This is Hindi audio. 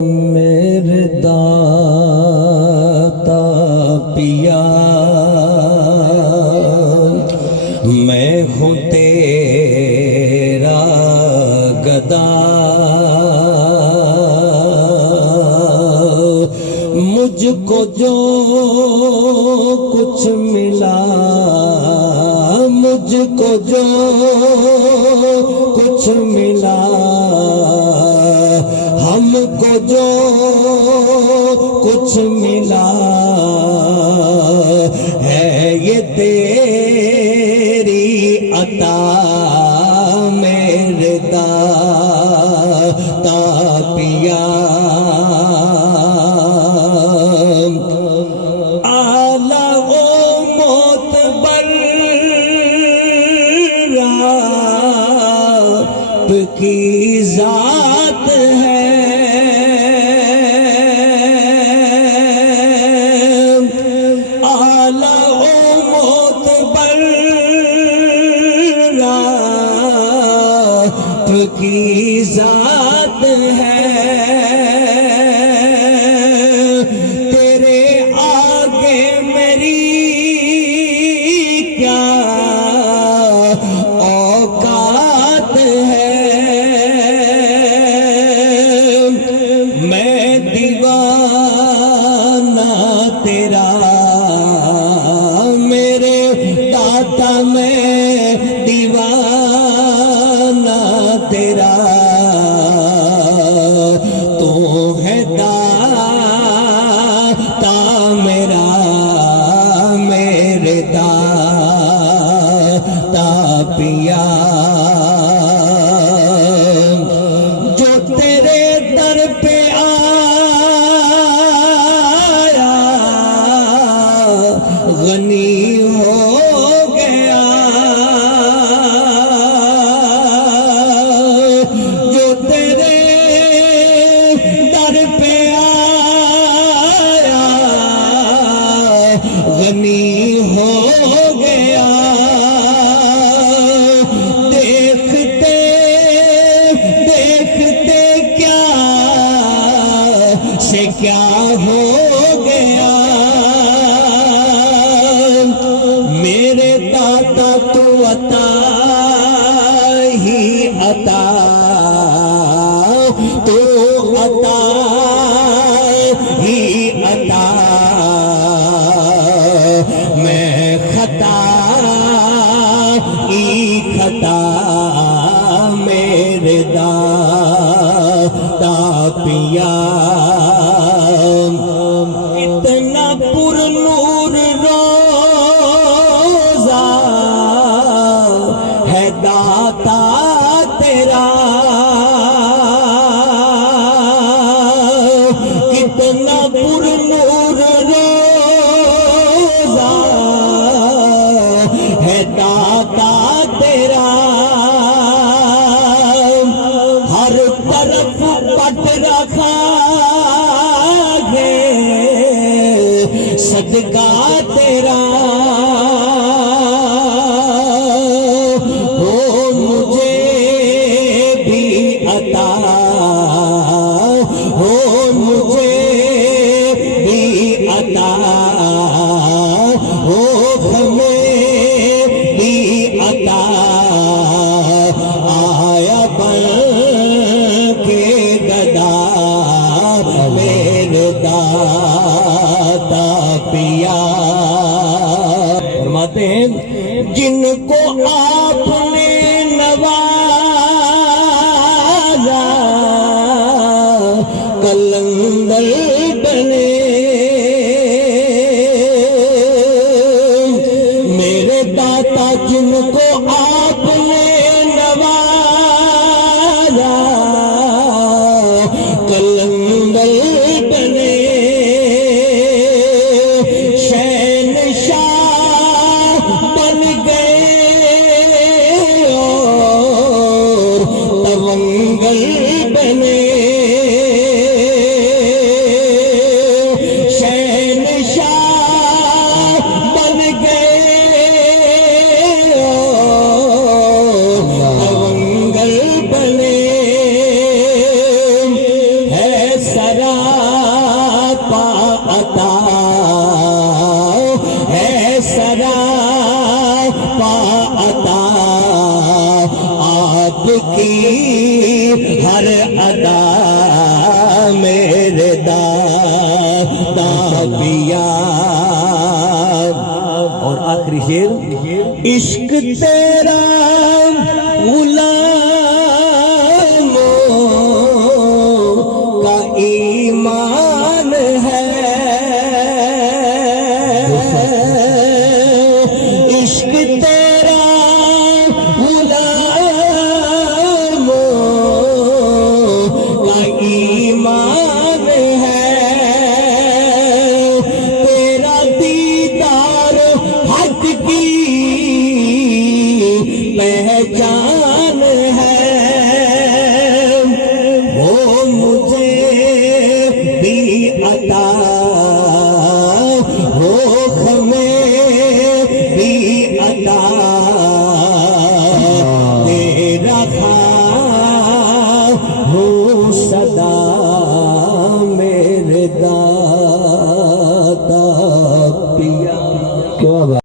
मेरे दाता पिया मैं हूँ तेरा गदा, मुझको जो कुछ मिला, मुझको जो कुछ मिला, हमको जो कुछ मिला है ये तेरी अता। मेरे दाता पिया आला ओ मोतबर रात की जात है, की जात है। तेरे आगे मेरी क्या औकात है, मैं दीवाना तेरा मेरे दाता, मैं दीवाना तेरा, तू है दाता मेरा, मेरे दाता पिया। जो तेरे दर पे आया गनी हो गया, जो तेरे दर पे आया गनी हो गया। देखते देखते क्या से क्या हो गया, मेरे दाता तू अता ही अता, तू अता ही अता, मैं खता ही खता, मेरे दाता पिया। इतना पुरनूर रोज़ा है दाता तेरा, कितना पुरनूर रोज़ा है दाता तेरा। हर तरफ पट रखा है सदका तेरा, हो मुझे भी अता, हो मुझे भी अता, हो हमें भी अता। आया बन के गदा मेरे दाता पिया। फरमाते हैं जिनको आपने नवाजा कलंदर बने, मेरे दाता जिनको आपने नवाजा कलंदर बने, शहंशाह बन गए और तवंगल बने, शहंशाह बन गए और तवंगल बने। है सर आखिरी शेर। इश्क तेरा गुलामों का ईमान है, इश्क तेरा गुलामों का ईमान है, तेरा दीदार हक की पहचान है, वो मुझे भी अता हो, हमें भी अता, तेरा खां हूँ सदा मेरे दा।